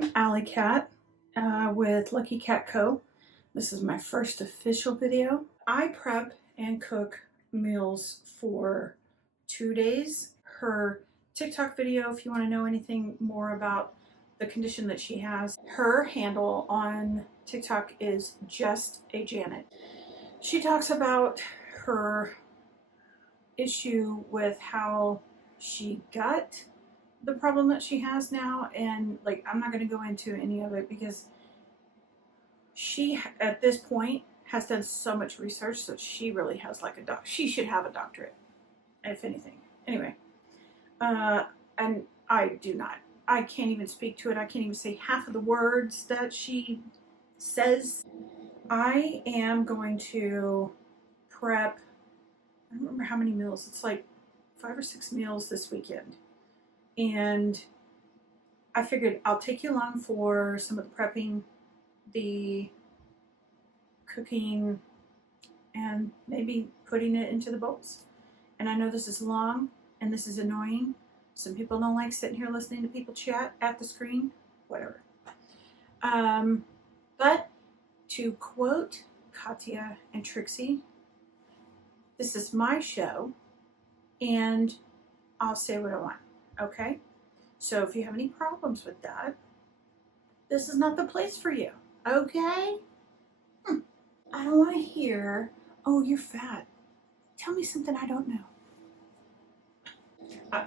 I'm Alley Cat with Lucky Cat Co. This is my first official video. I prep and cook meals for 2 days. Her TikTok video, if you want to know anything more about the condition that she has, her handle on TikTok is Just a Janet. She talks about her issue with how she got the problem that she has now, and like I'm not going to go into any of it because she at this point has done so much research that she really has like she should have a doctorate if anything. Anyway, and I do not. I can't even speak to it. I can't even say half of the words that she says. I am going to prep, I don't remember how many meals. It's like 5 or 6 meals this weekend. And I figured I'll take you along for some of the prepping, the cooking, and maybe putting it into the bowls. And I know this is long and this is annoying. Some people don't like sitting here listening to people chat at the screen, whatever. But to quote Katya and Trixie, this is my show and I'll say what I want. Okay, so if you have any problems with that, this is not the place for you. Okay? I don't want to hear, oh, you're fat. Tell me something I don't know.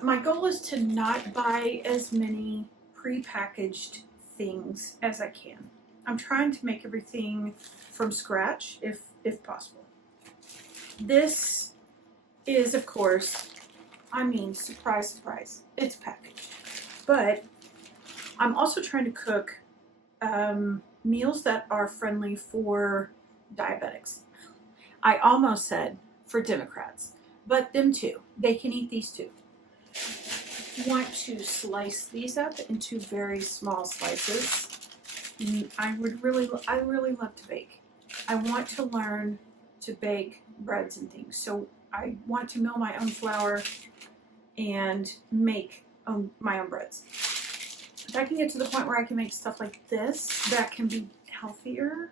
My goal is to not buy as many pre-packaged things as I can. I'm trying to make everything from scratch if possible. This is, of course, I mean, surprise, surprise, it's packaged. But I'm also trying to cook meals that are friendly for diabetics. I almost said for Democrats, but them too. They can eat these too. Want to slice these up into very small slices. I really love to bake. I want to learn to bake breads and things. So I want to mill my own flour and make my own breads. If I can get to the point where I can make stuff like this, that can be healthier,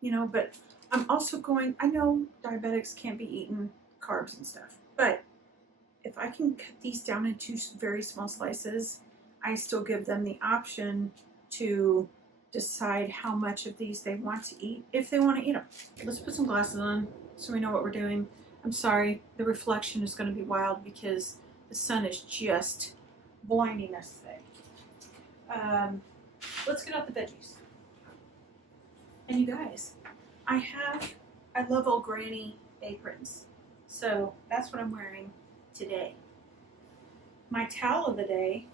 you know, but I'm also going, I know diabetics can't be eating carbs and stuff, but if I can cut these down into very small slices, I still give them the option to decide how much of these they want to eat, if they want to eat them. Let's put some glasses on so we know what we're doing. I'm sorry, the reflection is going to be wild because the sun is just blinding us today. Let's get out the veggies. And you guys, I love old granny aprons. So that's what I'm wearing today. My towel of the day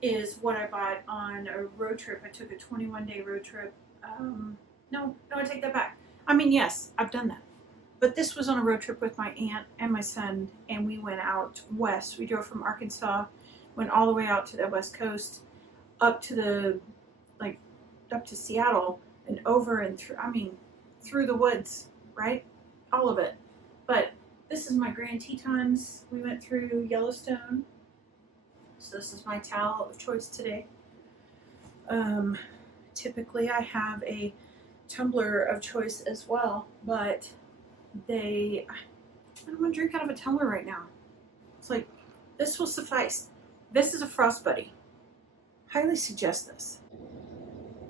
is what I bought on a road trip. I took a 21-day road trip. No, I take that back. I mean, yes, I've done that. But this was on a road trip with my aunt and my son, and we went out west. We drove from Arkansas, went all the way out to the west coast, up to Seattle, and over and through, through the woods, right? All of it. But this is my Grand Tetons. We went through Yellowstone. So this is my towel of choice today. Typically I have a tumbler of choice as well, but I don't want to drink out of a tumbler right now. It's like, this will suffice. This is a Frost Buddy. Highly suggest this.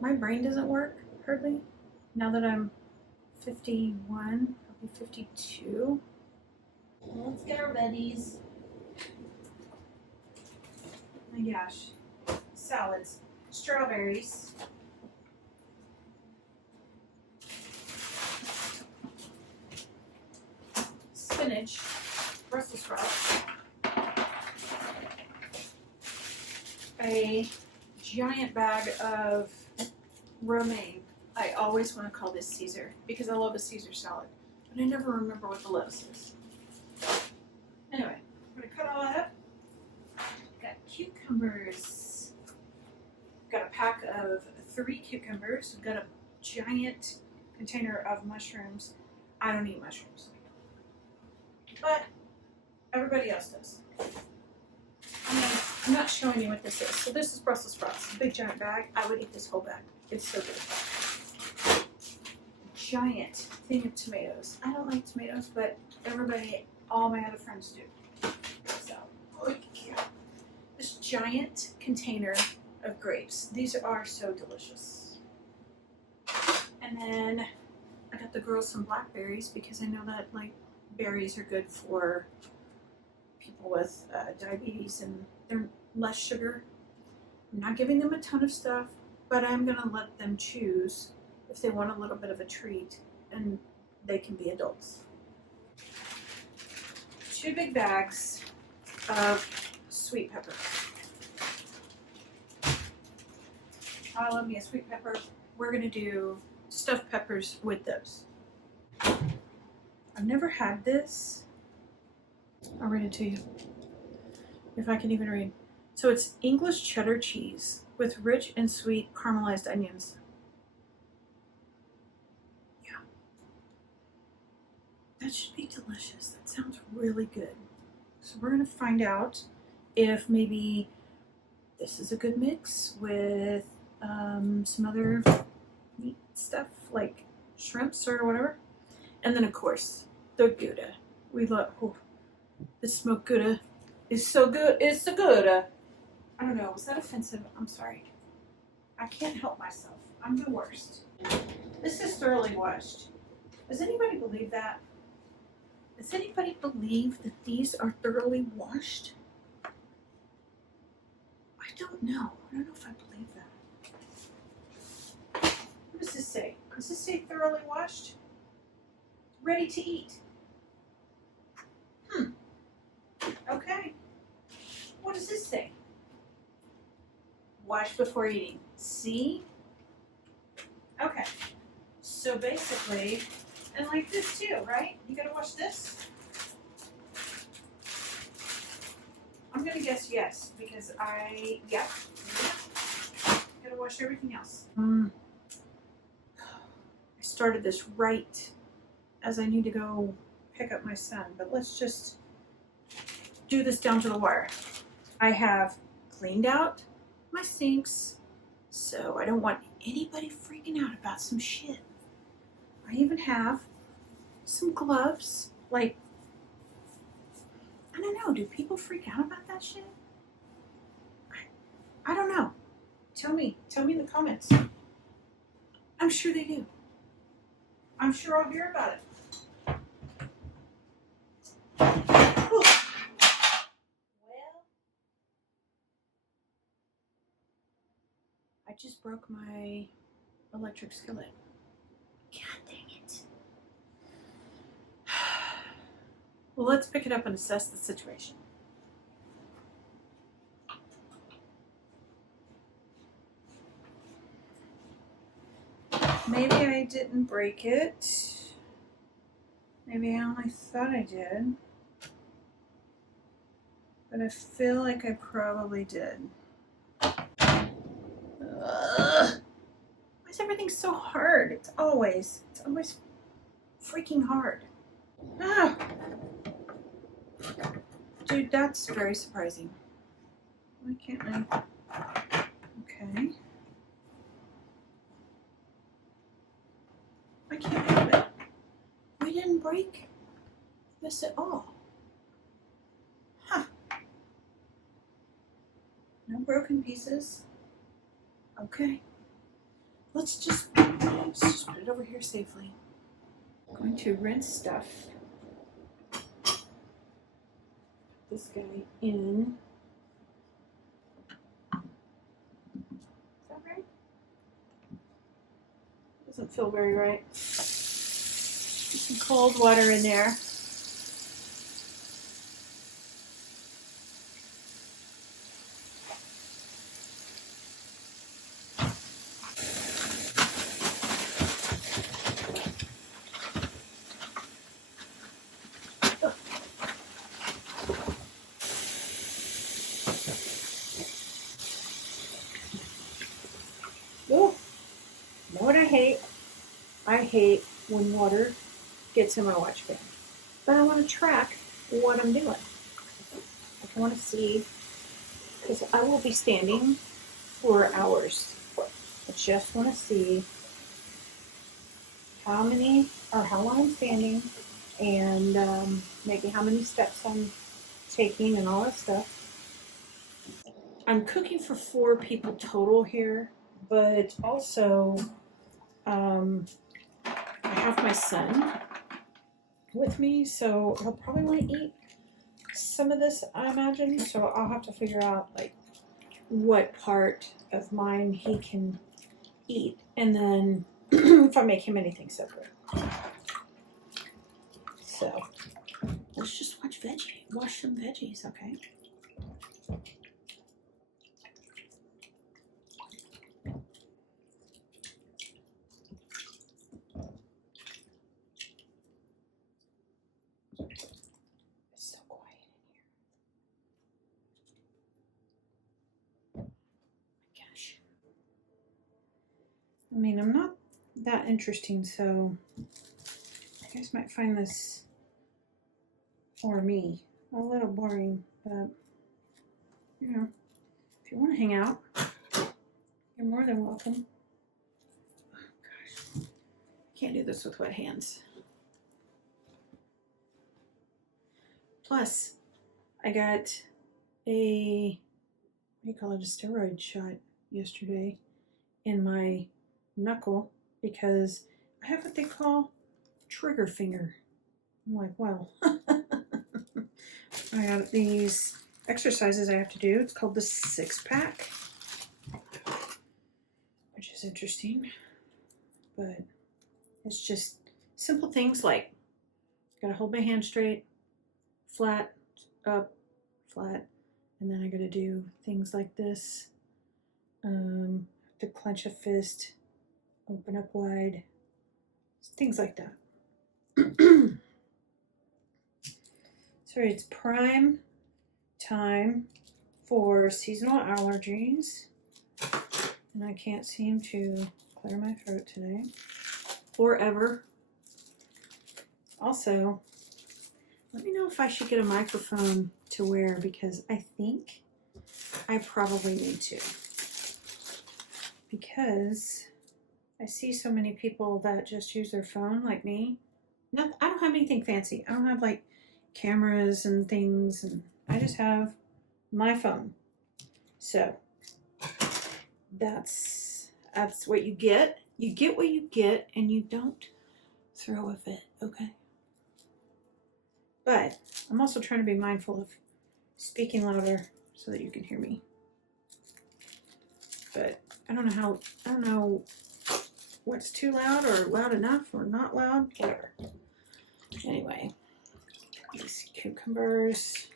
My brain doesn't work hardly. Now that I'm 51, I'll be 52. Let's get our veggies. Oh my gosh. Salads. Strawberries. Spinach, Brussels sprouts, a giant bag of romaine. I always want to call this Caesar because I love a Caesar salad, but I never remember what the lettuce is. Anyway, I'm going to cut all that up. Got cucumbers. Got a pack of 3 cucumbers. Got a giant container of mushrooms. I don't eat mushrooms, but everybody else does. I'm going to I'm not showing you what this is. So this is Brussels sprouts, a big giant bag. I would eat this whole bag. It's so good. Giant thing of tomatoes. I don't like tomatoes, but everybody, all my other friends do. So, oh yeah. This giant container of grapes. These are so delicious. And then I got the girls some blackberries because I know that like berries are good for people with diabetes and they're less sugar. I'm not giving them a ton of stuff, but I'm gonna let them choose if they want a little bit of a treat, and they can be adults. 2 big bags of sweet pepper. I love me a sweet pepper. We're gonna do stuffed peppers with those. I've never had this. I'll read it to you, if I can even read. So it's English cheddar cheese with rich and sweet caramelized onions. Yeah. That should be delicious. That sounds really good. So we're gonna find out if maybe this is a good mix with some other meat stuff like shrimps or whatever. And then of course, the Gouda. We love, the smoked Gouda is so good. It's the Gouda. I don't know, was that offensive? I'm sorry. I can't help myself. I'm the worst. This is thoroughly washed. Does anybody believe that? Does anybody believe that these are thoroughly washed? I don't know. I don't know if I believe that. What does this say? Does this say thoroughly washed? Ready to eat. Okay. What does this say? Wash before eating. See? Okay. So basically, and like this too, right? You gotta wash this. I'm gonna guess yes, because yeah. Gotta wash everything else. I started this right as I need to go pick up my son, but let's just do this down to the wire. I have cleaned out my sinks, so I don't want anybody freaking out about some shit. I even have some gloves. Like, I don't know, do people freak out about that shit? I don't know. Tell me in the comments. I'm sure they do. I'm sure I'll hear about it. I just broke my electric skillet. God dang it. Well, let's pick it up and assess the situation. Maybe I didn't break it. Maybe I only thought I did. But I feel like I probably did. Ugh. Why is everything so hard? It's always freaking hard. Ah. Dude, that's very surprising. Why can't I? Okay. I can't help it. We didn't break this at all. Huh. No broken pieces. Okay. Let's just put it over here safely. I'm going to rinse stuff. This guy in. Is that right? Doesn't feel very right. Put some cold water in there. Oh, you know what I hate? I hate when water gets in my watch band. But I want to track what I'm doing. I want to see because I will be standing for hours. I just want to see how many or how long I'm standing, and maybe how many steps I'm taking and all that stuff. I'm cooking for 4 people total here, but also I have my son with me, so he'll probably want to eat some of this, I imagine. So I'll have to figure out like what part of mine he can eat, and then if I make him anything separate. So let's just wash some veggies, okay? It's so quiet in here. Gosh. I mean, I'm not that interesting, so you guys might find this, or me, a little boring, but you know, if you want to hang out, you're more than welcome. Oh, gosh, can't do this with wet hands. Plus, I got a, what do you call it, a steroid shot yesterday in my knuckle because I have what they call trigger finger. I'm like, well, I got these exercises I have to do. It's called the 6-pack, which is interesting, but it's just simple things like gotta hold my hand straight, flat, up, flat, and then I gotta do things like this. To clench a fist, open up wide, things like that. So it's prime time for seasonal allergies, and I can't seem to clear my throat today or ever. Also, let me know if I should get a microphone to wear, because I think I probably need to, because I see so many people that just use their phone like me. No, I don't have anything fancy. I don't have like cameras and things, and I just have my phone. So that's what you get. You get what you get, and you don't throw a fit, okay? But I'm also trying to be mindful of speaking louder so that you can hear me. But I don't know what's too loud or loud enough or not loud, whatever. Anyway, these cucumbers.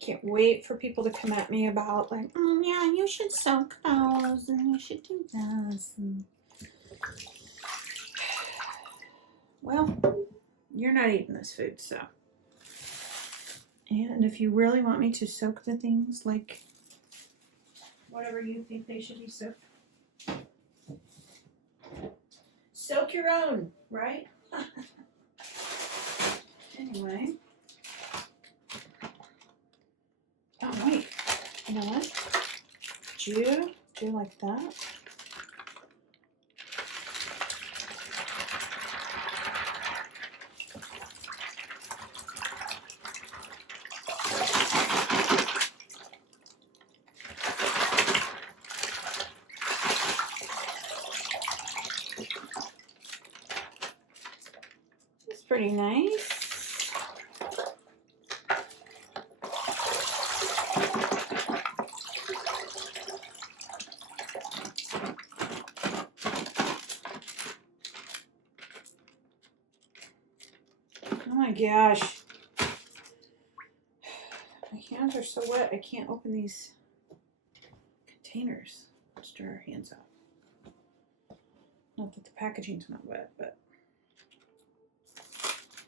Can't wait for people to come at me about like, yeah, you should soak those and you should do this. And well, you're not eating this food, so. And if you really want me to soak the things, like whatever you think they should be soaked, soak your own, right? Anyway. Oh, wait. You know what? Do like that. It's pretty nice. Oh my gosh. My hands are so wet, I can't open these containers. Let's dry our hands out. Not that the packaging's not wet, but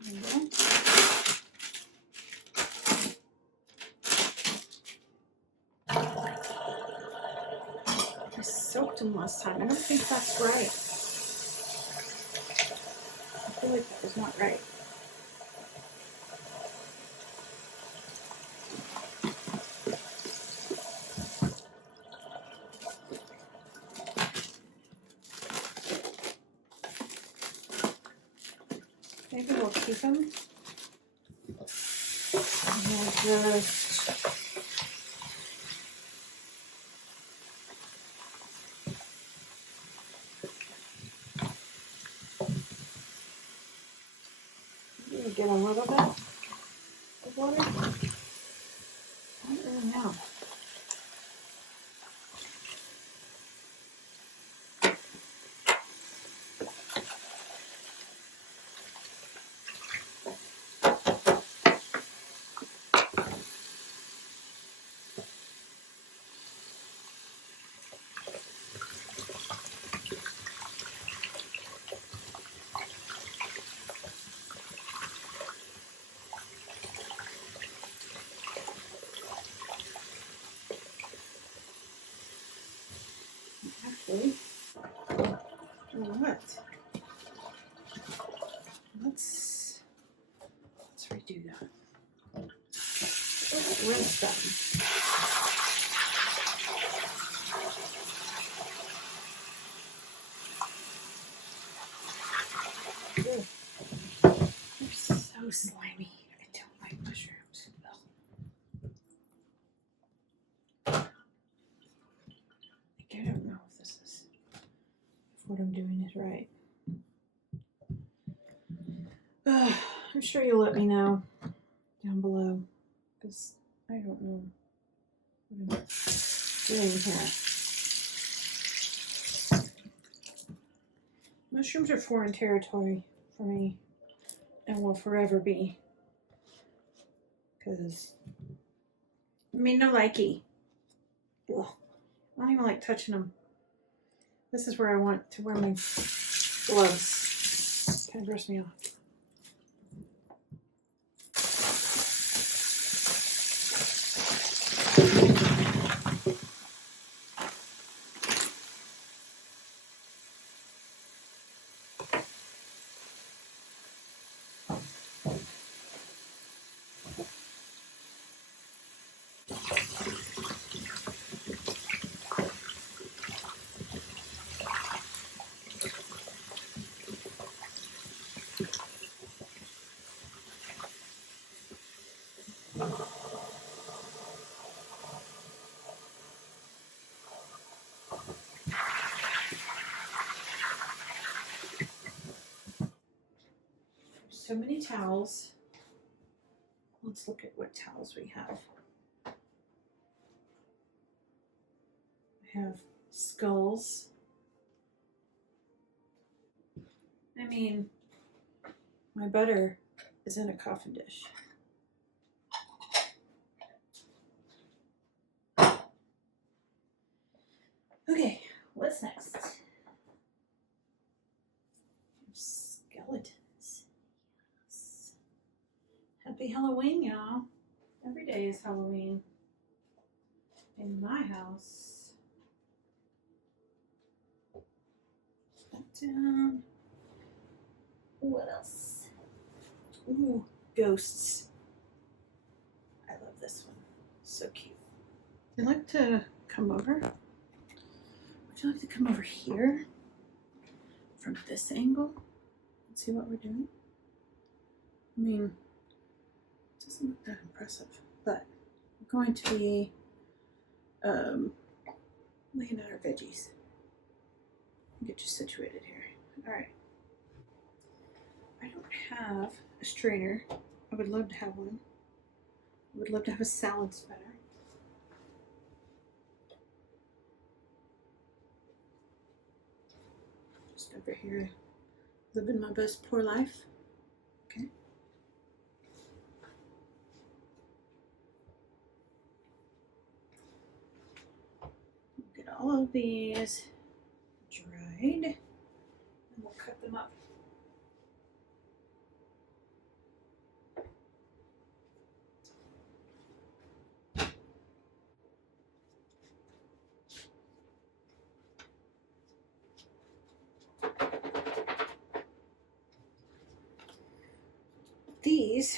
there you go. I soaked them last time. I don't think that's right. I feel like that was not right. keep them. And just get a little bit of water. I don't really know. Actually, you know what? Let's redo that. Let's rinse them. Ew. They're so slimy. I don't like mushrooms. Ugh. I don't know if what I'm doing is right. I'm sure you'll let me know down below, because I don't know what I'm doing here. Mushrooms are foreign territory for me and will forever be, because no likey. Ugh. I don't even like touching them. This is where I want to wear my gloves. Kind of gross me off. So many towels. Let's look at what towels we have. I have skulls. I mean, my butter is in a coffin dish. Okay, what's next? Skeletons. Yes. Happy Halloween, y'all. Every day is Halloween in my house. That down. What else? Ooh, ghosts. I love this one. So cute. Would you like to come over? Would you like to come over here from this angle and see what we're doing? I mean, it doesn't look that impressive, but we're going to be laying out our veggies. Get you situated here. All right. I don't have a strainer. I would love to have one. I would love to have a salad spreader. Just over here, living my best poor life. Okay. Get all of these dried, and we'll cut them up. These,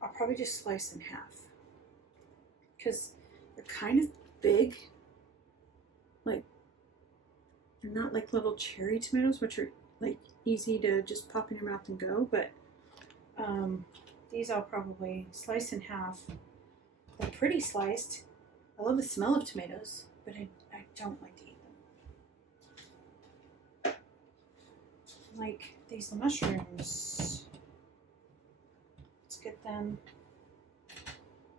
I'll probably just slice in half because they're kind of big. Like, they're not like little cherry tomatoes, which are like easy to just pop in your mouth and go, but These I'll probably slice in half. They're pretty sliced. I love the smell of tomatoes, but I don't like to eat them. Like these mushrooms. Let's get them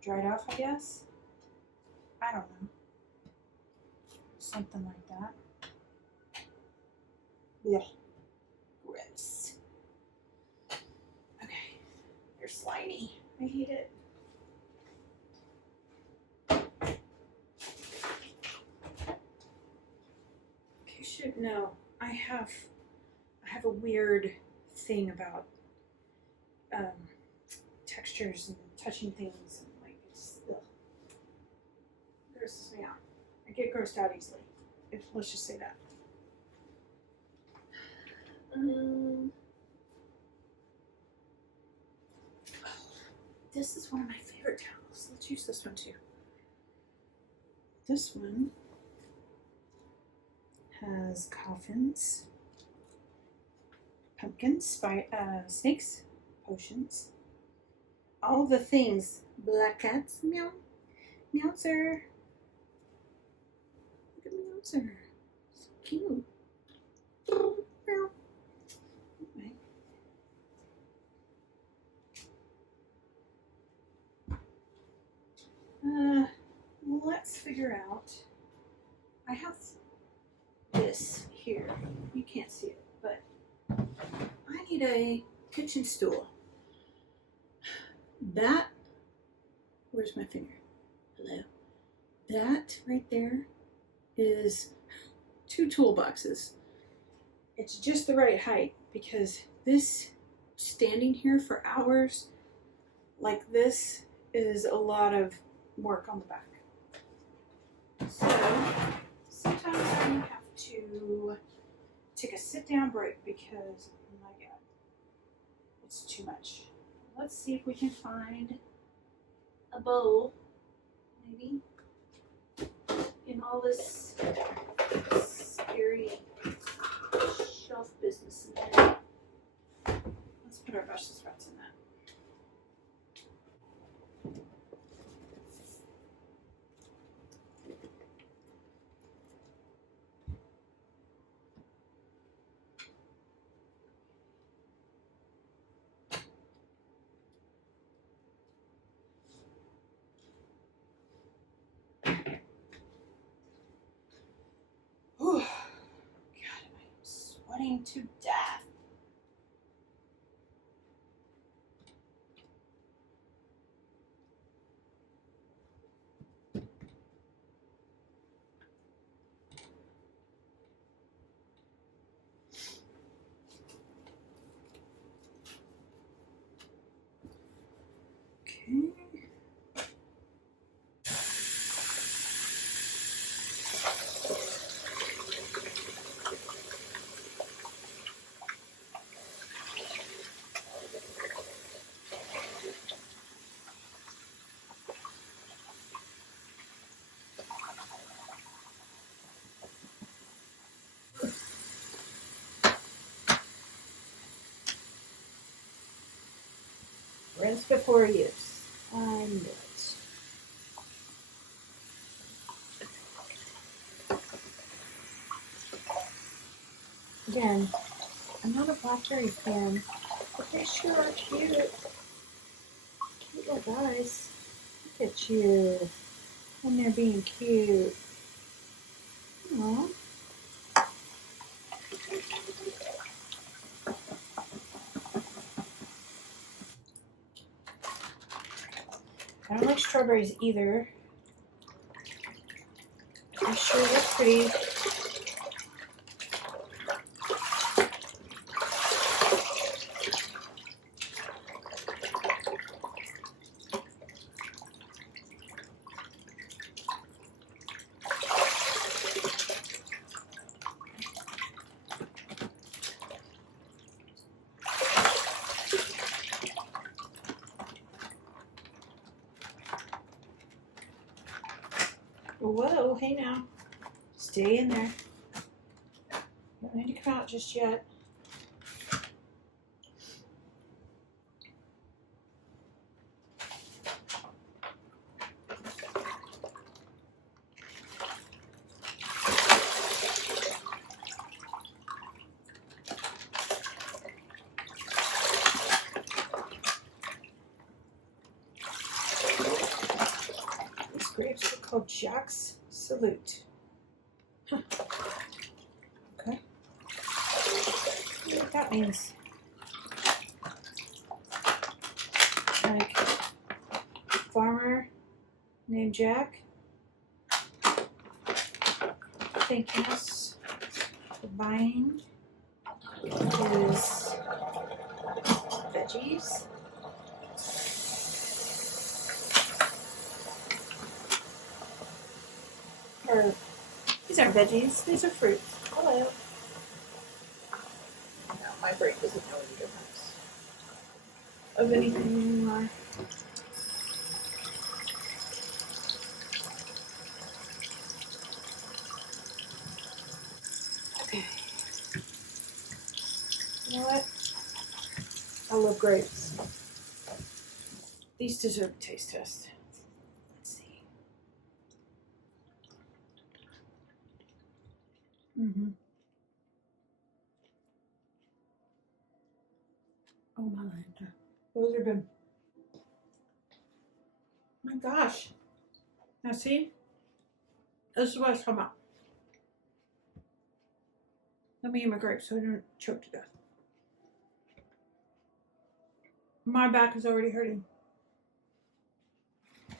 dried off, I guess. I don't know. Something like that. Yeah. Gross. Okay. They're slimy. I hate it. Okay, should know. I have a weird thing about textures and touching things, and like it's grosses me out. I get grossed out easily. Let's just say that. This is one of my favorite towels. Let's use this one too. This one has coffins, pumpkins, snakes, potions, all the things. Black cats, meow, meowser. Look at meowser, so cute. Anyway. Let's figure out. I have this here. You can't see it, but I need a kitchen stool. That, where's my finger? Hello. That right there is 2 toolboxes. It's just the right height because this standing here for hours like this is a lot of work on the back. So sometimes I have to take a sit down break because, oh my God, it's too much. Let's see if we can find a bowl, maybe, in all this scary shelf business in there. Let's put our Brussels sprouts in that. Whew. God, I'm sweating to death. Okay. Rinse before use. I knew it. Again, I'm not a blackberry fan, but they sure are cute. Cute little guys. Look at you. And they're being cute. Aww. I don't like strawberries either. They sure look pretty. Whoa, hey now. Stay in there. Don't need to come out just yet. Jack's Salute. Huh. Okay. I wonder what that means. Like, farmer named Jack thanking us for buying his veggies. Or, these aren't veggies, these are fruits. Hello. No, my brain doesn't know the difference of anything anymore. Okay. You know what? I love grapes. These deserve a taste test. Let's see. Oh my Linda. Those are good. My gosh. Now see? This is what I was talking about. Let me eat my grapes so I don't choke to death. My back is already hurting.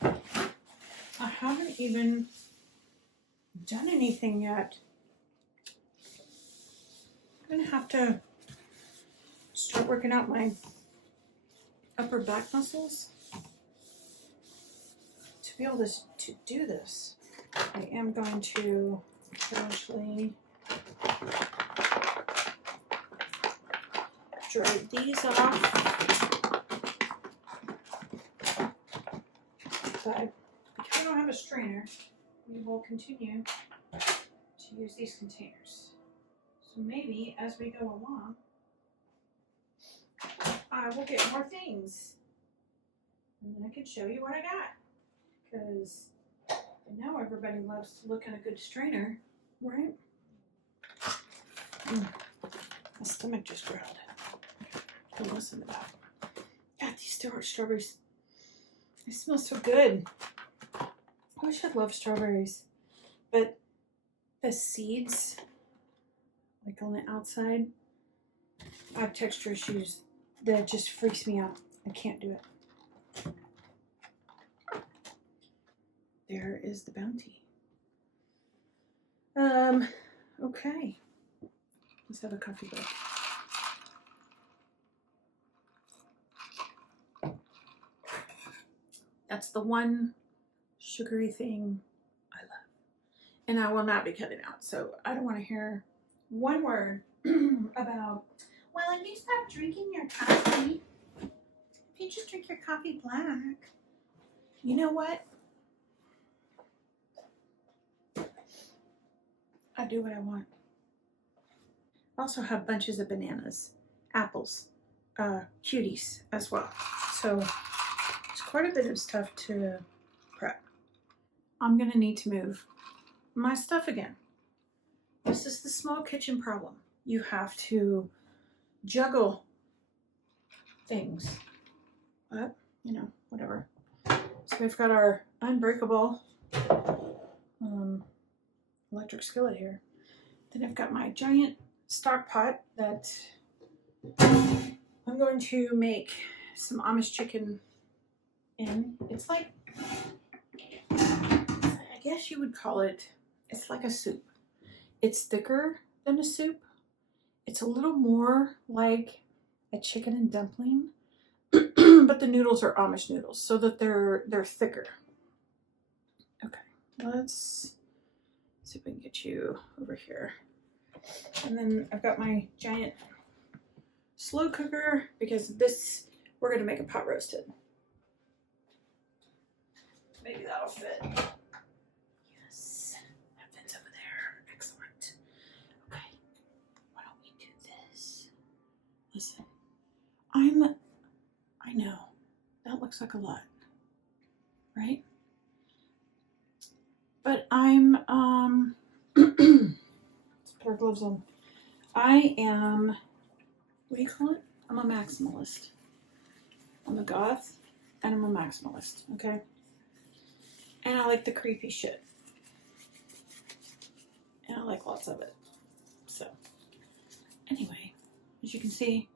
I haven't even done anything yet. I'm gonna have to start working out my upper back muscles to be able to do this. I am going to actually dry these off. But because I don't have a strainer, we will continue to use these containers. So maybe as we go along, I will get more things. And then I can show you what I got. Because I know everybody loves to look at a good strainer, right? My stomach just growled. Don't listen to that. God, these strawberries. They smell so good. I wish I loved strawberries. But the seeds, like on the outside, I have texture issues that just freaks me out. I can't do it. There is the bounty. Okay. Let's have a coffee break. That's the one sugary thing I love. And I will not be cutting out. So I don't want to hear one word about, well, if you stop drinking your coffee, if you just drink your coffee black, you know what? I do what I want. I also have bunches of bananas, apples, cuties as well. So it's quite a bit of stuff to prep. I'm gonna need to move my stuff again. This is the small kitchen problem. You have to juggle things, but you know, whatever. So we've got our unbreakable electric skillet here. Then I've got my giant stock pot that I'm going to make some Amish chicken in. It's like, I guess you would call it, it's like a soup. It's thicker than a soup. It's a little more like a chicken and dumpling, but the noodles are Amish noodles so that they're thicker. Okay, let's see if we can get you over here. And then I've got my giant slow cooker because this, we're gonna make a pot roasted. Maybe that'll fit. Yes, that fits over there. Excellent. Okay, why don't we do this? Listen, I know that looks like a lot, right? But let's put our gloves on. I am, what do you call it? I'm a maximalist. I'm a goth and I'm a maximalist, okay? And I like the creepy shit. And I like lots of it. So, anyway, as you can see,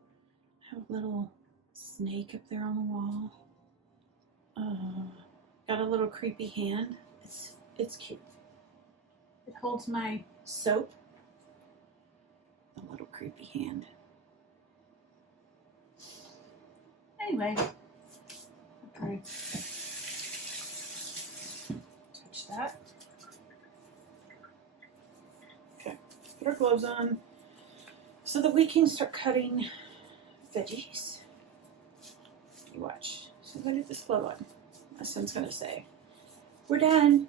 I have a little snake up there on the wall. Got a little creepy hand. It's cute. It holds my soap. A little creepy hand. Anyway, okay. Touch that. Okay, put our gloves on so that we can start cutting veggies. You watch. So I'm gonna get this glove on. My son's gonna say, "We're done."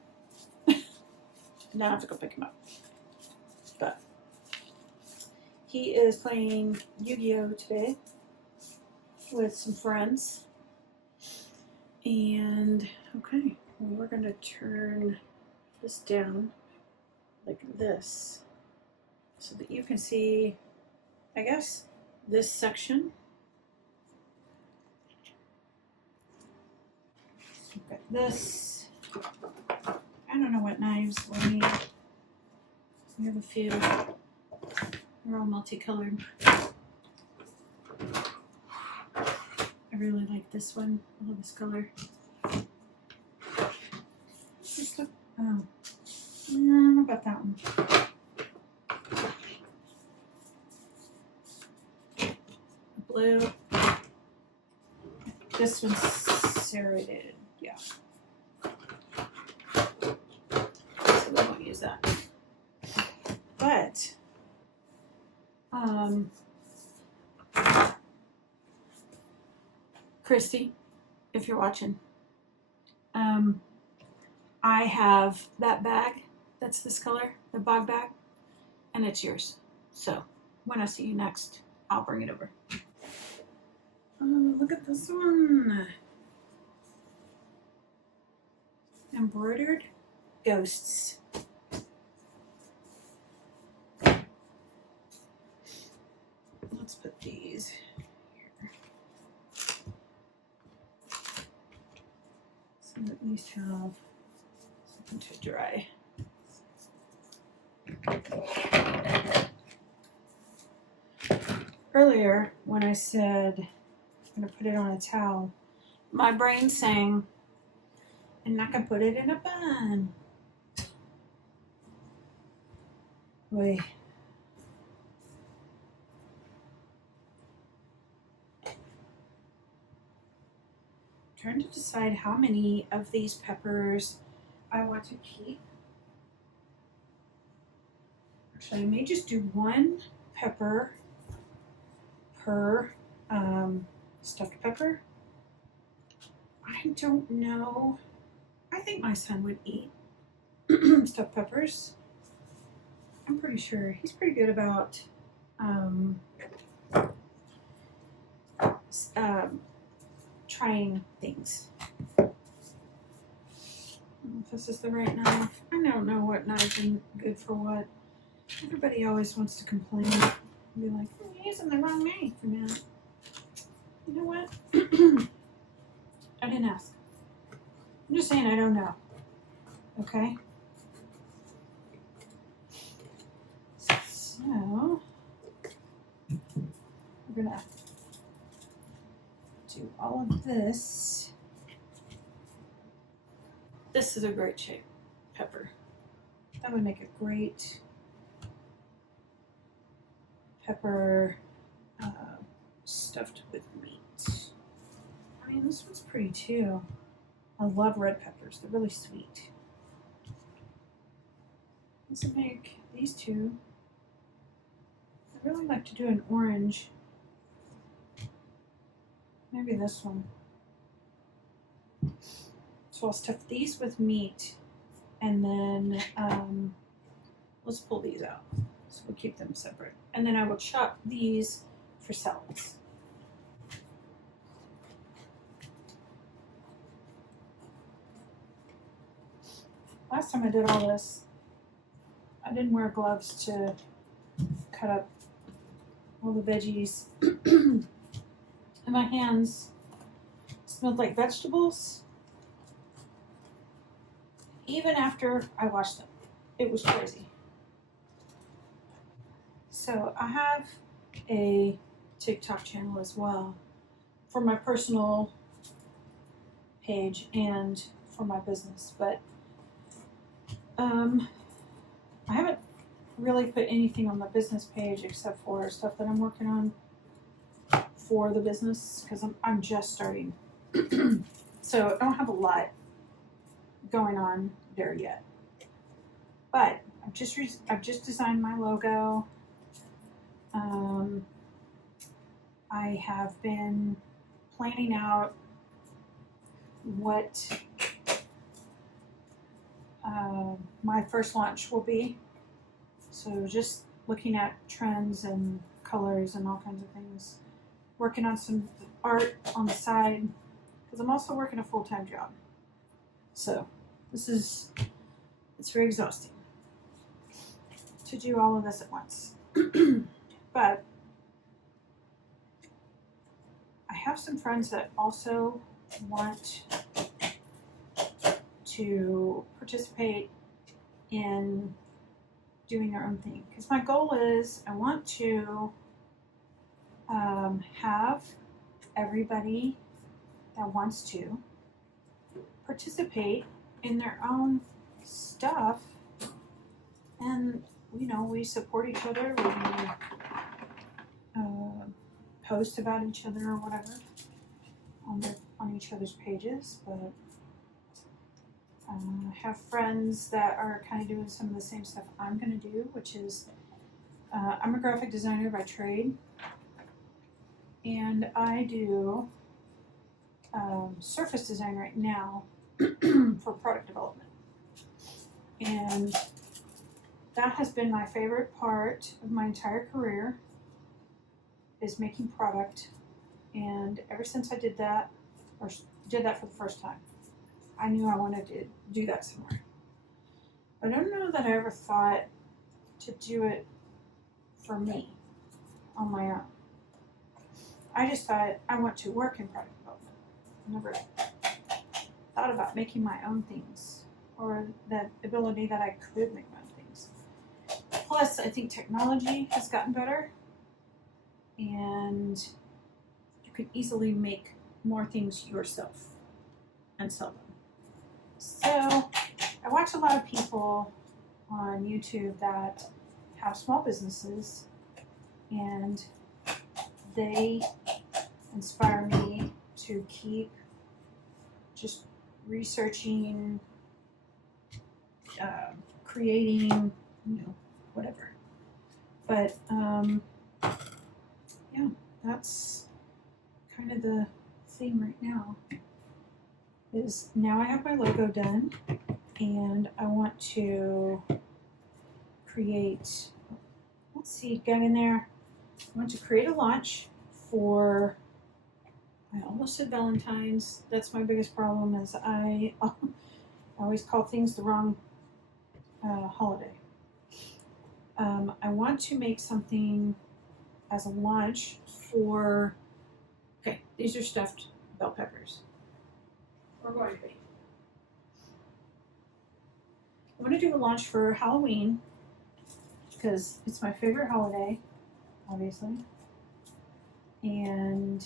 Now I have to go pick him up. But he is playing Yu-Gi-Oh! Today with some friends. And, okay, well, we're going to turn this down like this so that you can see, I guess, this section. So we've got this. I don't know what knives we'll need. We have a few. They're all multicolored. I really like this one. I love this color. Oh, no, I don't know about that one. Blue. This one's serrated. Yeah. So we won't use that. But, Christy, if you're watching, I have that bag that's this color, the bog bag, and it's yours. So when I see you next, I'll bring it over. Oh, look at this one. Embroidered ghosts. Let's put these here. So at least have something to dry. Earlier, when I said I'm going to put it on a towel, my brain sang, and I can put it in a bun. Wait. Trying to decide how many of these peppers I want to keep. Actually, I may just do one pepper per stuffed pepper. I don't know. I think my son would eat stuffed peppers. I'm pretty sure he's pretty good about trying things. I don't know if this is the right knife. I don't know what knife is good for what. Everybody always wants to complain and be like, oh, you're using the wrong knife for that. You know what? I didn't ask. I'm just saying I don't know. Okay? So, we're gonna do all of this. This is a great shape pepper. That would make a great pepper stuffed with meat. I mean, this one's pretty too. I love red peppers. They're really sweet. This would make these two. I really like to do an orange. Maybe this one. So I'll stuff these with meat, and then let's pull these out. So we'll keep them separate. And then I will chop these for salads. Last time I did all this, I didn't wear gloves to cut up all the veggies. And my hands smelled like vegetables. even after I washed them. It was crazy. So I have a TikTok channel as well for my personal page and for my business, but I haven't really put anything on my business page except for stuff that I'm working on for the business because I'm just starting. So I don't have a lot going on there yet. But I've just designed my logo. I have been planning out what my first launch will be. So just looking at trends and colors and all kinds of things. Working on some art on the side because I'm also working a full-time job. So it's very exhausting to do all of this at once. But I have some friends that also want to participate in doing their own thing. Because my goal is I want to have everybody that wants to participate in their own stuff, and we support each other. We post about each other or whatever on each other's pages. But I have friends that are kind of doing some of the same stuff I'm going to do, which is I'm a graphic designer by trade, and I do surface design right now for product development. And that has been my favorite part of my entire career, is making product. And ever since I did that, or did that for the first time, I knew I wanted to do that somewhere. I don't know that I ever thought to do it for me on my own. I just thought I want to work in product development. I never thought about making my own things, or the ability that I could make my own things. Plus, I think technology has gotten better, and you can easily make more things yourself and sell them. So I watch a lot of people on YouTube that have small businesses, and they inspire me to keep just researching, creating, whatever. But yeah, that's kind of the theme right now. Is now I have my logo done, and I want to create, let's see, get in there. I want to create a launch for, I almost said Valentine's. That's my biggest problem, is I always call things the wrong holiday. I want to make something as a launch for, okay, these are stuffed bell peppers. We're going to be. I'm going to do a launch for Halloween because it's my favorite holiday, obviously. And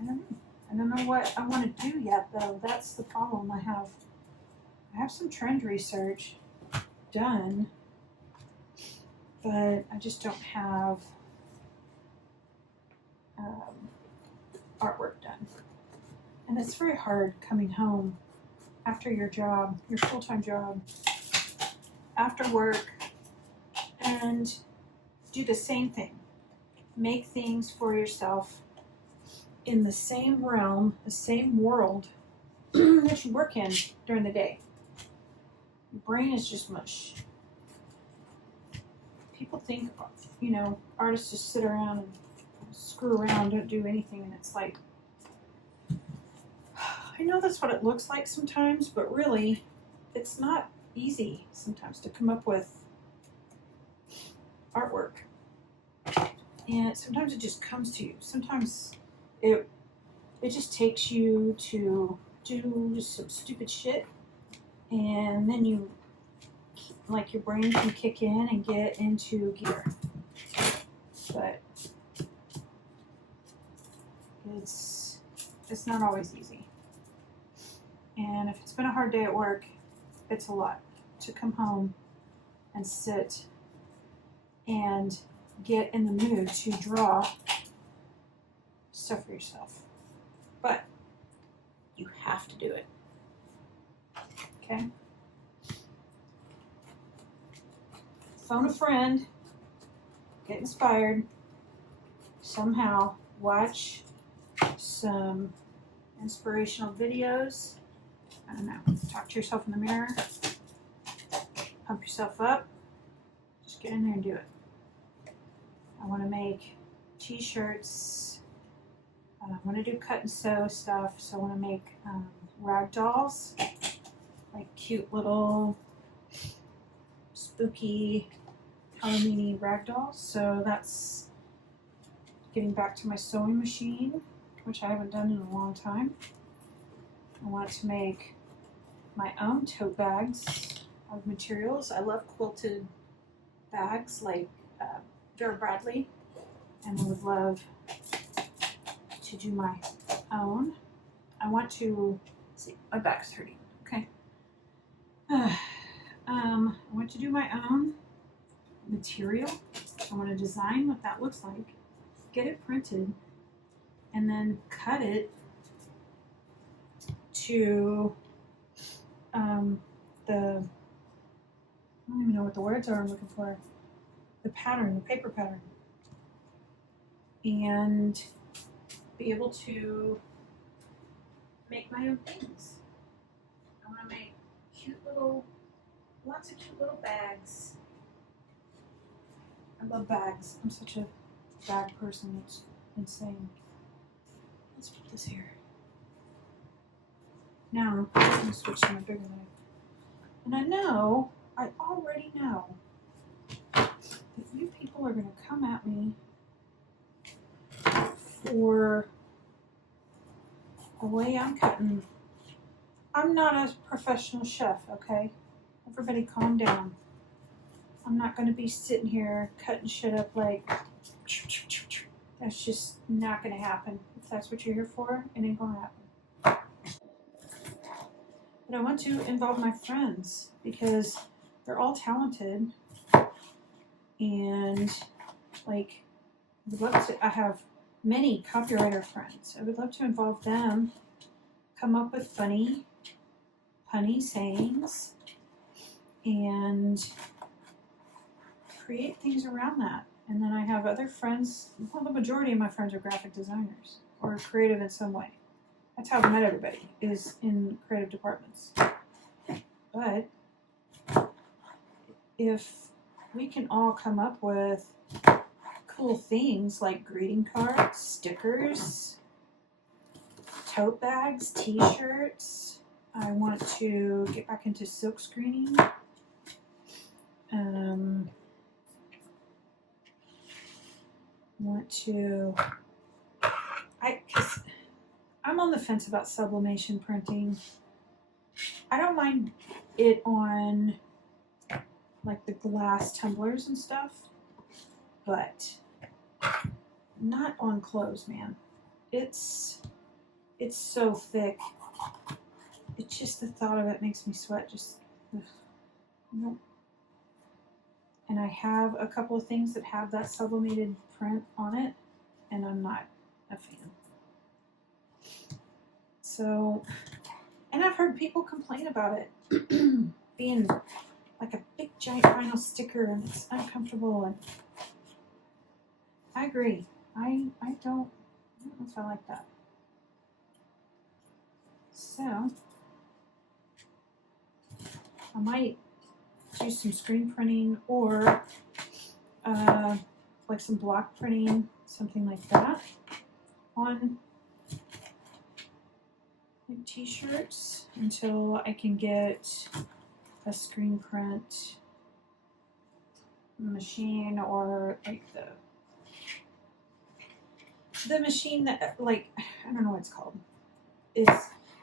I don't know what I want to do yet, though. That's the problem I have. I have some trend research done, but I just don't have artwork done. And it's very hard coming home after your job, your full-time job, after work, and do the same thing. Make things for yourself in the same realm, the same world that you work in during the day. Your brain is just mush. People think, artists just sit around and screw around, don't do anything, and it's like, I know that's what it looks like sometimes, but really, it's not easy sometimes to come up with artwork. And sometimes it just comes to you. Sometimes it just takes you to do some stupid shit, and then you, like, your brain can kick in and get into gear. But it's not always easy. And if it's been a hard day at work, it's a lot to come home and sit and get in the mood to draw stuff for yourself. But you have to do it. Okay? Phone a friend, get inspired, somehow watch some inspirational videos. I don't know, talk to yourself in the mirror, pump yourself up, just get in there and do it. I want to make t-shirts. I want to do cut and sew stuff, so I want to make rag dolls, like cute little spooky Halloween-y rag dolls. So that's getting back to my sewing machine, which I haven't done in a long time. I want to make my own tote bags of materials. I love quilted bags like Vera Bradley, and I would love to do my own. I want to see, my back's hurting. Okay. I want to do my own material. I want to design what that looks like, get it printed, and then cut it to the, I don't even know what the words are I'm looking for. The pattern, the paper pattern. And be able to make my own things. I want to make lots of cute little bags. I love bags. I'm such a bag person. It's insane. Let's put this here. Now, I'm going to switch to my bigger knife. And I already know that you people are going to come at me for the way I'm cutting. I'm not a professional chef, okay? Everybody calm down. I'm not going to be sitting here cutting shit up like, that's just not going to happen. If that's what you're here for, it ain't going to happen. But I want to involve my friends because they're all talented, and like, I have many copywriter friends. I would love to involve them, come up with funny, punny sayings, and create things around that. And then I have other friends, well, the majority of my friends are graphic designers or creative in some way. That's how I've met everybody, is in creative departments. But if we can all come up with cool things like greeting cards, stickers, tote bags, t-shirts. I want to get back into silk screening. Cause I'm on the fence about sublimation printing. I don't mind it on like the glass tumblers and stuff, but not on clothes, man. It's so thick. It's just the thought of it makes me sweat. Just nope. And I have a couple of things that have that sublimated print on it, and I'm not a fan. So, and I've heard people complain about it being like a big giant vinyl sticker and it's uncomfortable, and I agree. I don't know if I like that. So I might do some screen printing or like some block printing, something like that, on like t-shirts until I can get a screen print machine, or like the machine that, like, I don't know what it's called. It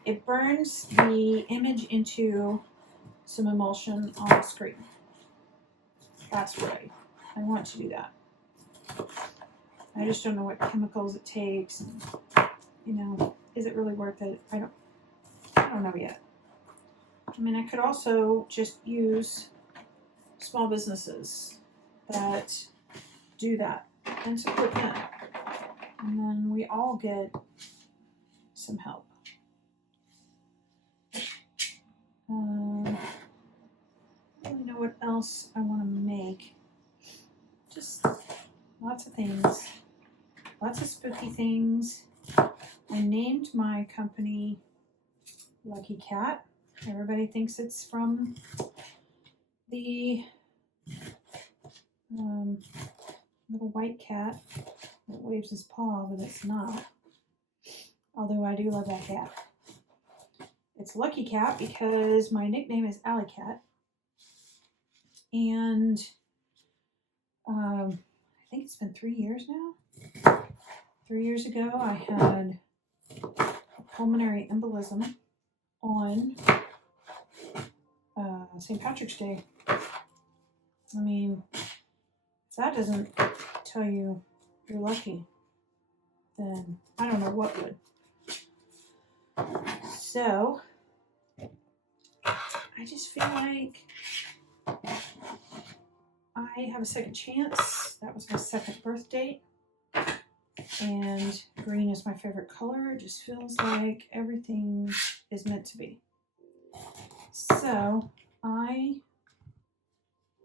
it burns the image into some emulsion on the screen. That's right. I want to do that. I just don't know what chemicals it takes. And, you know, is it really worth it? I don't know yet. I mean, I could also just use small businesses that do that and support them. And then we all get some help. I don't really know what else I want to make. Just lots of things. Lots of spooky things. I named my company Lucky Cat. Everybody thinks it's from the little white cat that waves his paw, but it's not. Although I do love that cat. It's Lucky Cat because my nickname is Alley Cat. And I think it's been 3 years now. 3 years ago, I had a pulmonary embolism on St. Patrick's Day. I mean, if that doesn't tell you you're lucky, then I don't know what would. So, I just feel like I have a second chance. That was my second birth date. And green is my favorite color. It just feels like everything is meant to be. So, I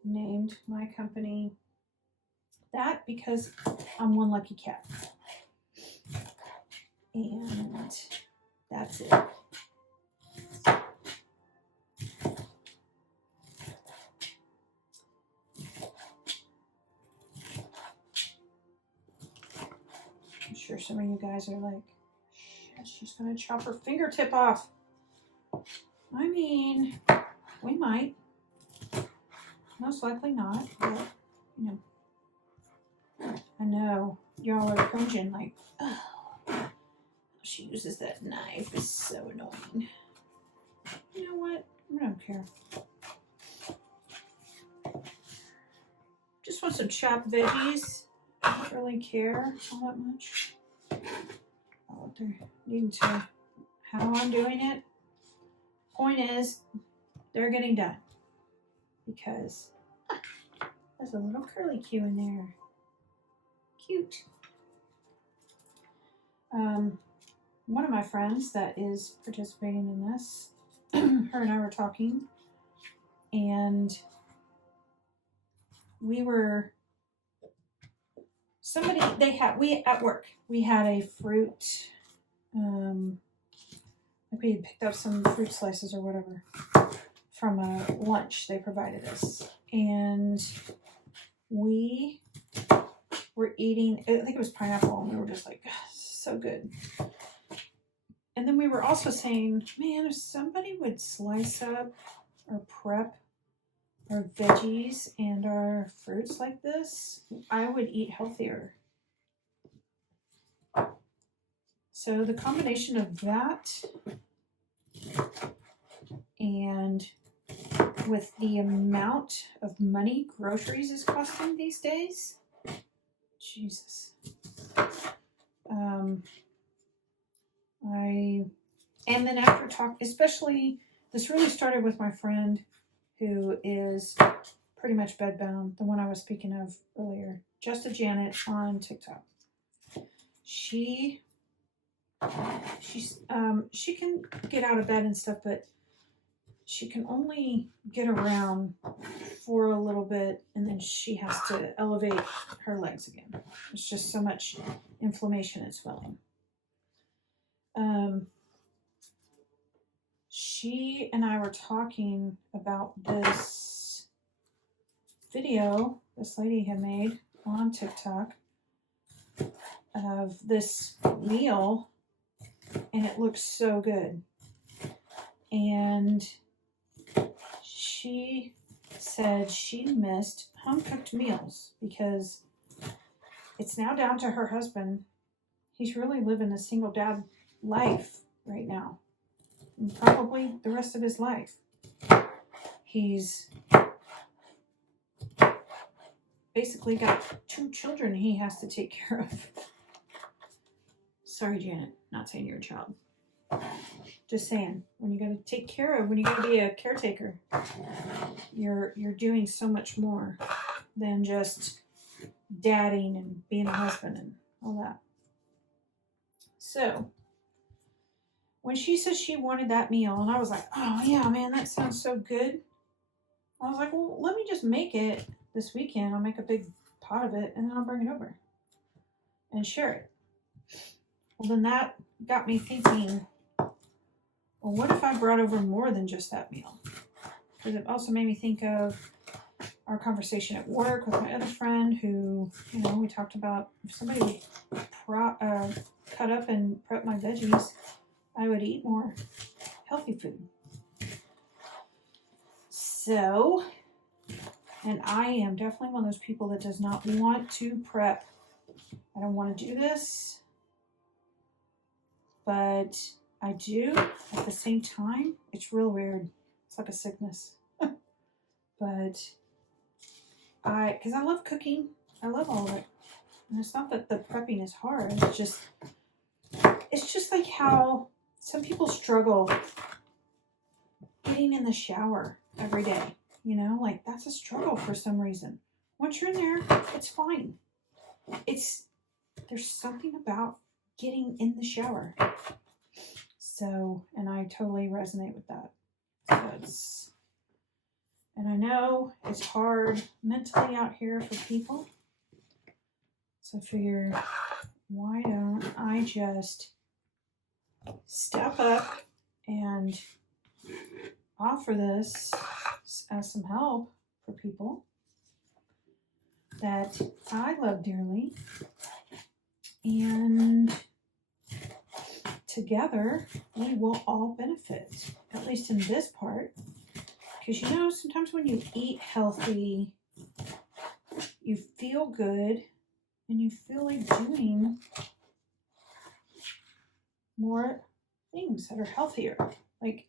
named my company that because I'm one lucky cat. And that's it. I'm sure some of you guys are like, shit, she's going to chop her fingertip off. I mean, we might. Most likely not, but, you know. I know y'all are cringing like, oh, she uses that knife. It's so annoying. You know what? I don't care. Just want some chopped veggies. I don't really care all that much. Oh, they're needing to how I'm doing it. Point is, they're getting done because there's a little curly Q in there. Cute. One of my friends that is participating in this, her and I were talking, and we were at work we had a fruit, like we had picked up some fruit slices or whatever from a lunch they provided us, and we were eating, I think it was pineapple, and we were just like, so good. And then we were also saying, man, if somebody would slice up or prep our veggies and our fruits like this, I would eat healthier. So the combination of that and with the amount of money groceries is costing these days, Jesus. And then after talk, especially, this really started with my friend who is pretty much bedbound, the one I was speaking of earlier, Just a Janet on TikTok. She can get out of bed and stuff, but she can only get around for a little bit, and then she has to elevate her legs again. There's just so much inflammation and swelling. She and I were talking about this video this lady had made on TikTok of this meal, and it looks so good. And she said she missed home-cooked meals because it's now down to her husband. He's really living a single dad life right now. and probably the rest of his life. He's basically got 2 children he has to take care of. Sorry, Janet, not saying you're a child. Just saying, when you got to take care of, when you got to be a caretaker, you're doing so much more than just dadding and being a husband and all that. So when she said she wanted that meal, and I was like, oh yeah, man, that sounds so good. I was like, well, let me just make it this weekend. I'll make a big pot of it, and then I'll bring it over and share it. Well, then that got me thinking, well, what if I brought over more than just that meal? Because it also made me think of our conversation at work with my other friend who, we talked about if somebody would cut up and prep my veggies, I would eat more healthy food. So, and I am definitely one of those people that does not want to prep. I don't want to do this, but I do at the same time. It's real weird. It's like a sickness. But because I love cooking. I love all of it. And it's not that the prepping is hard. It's just like how some people struggle getting in the shower every day. Like that's a struggle for some reason. Once you're in there, it's fine. There's something about getting in the shower. So, and I totally resonate with that. And I know it's hard mentally out here for people. So I figure, why don't I just step up and offer this as some help for people that I love dearly. And together, we will all benefit, at least in this part. Because sometimes when you eat healthy, you feel good and you feel like doing more things that are healthier. Like,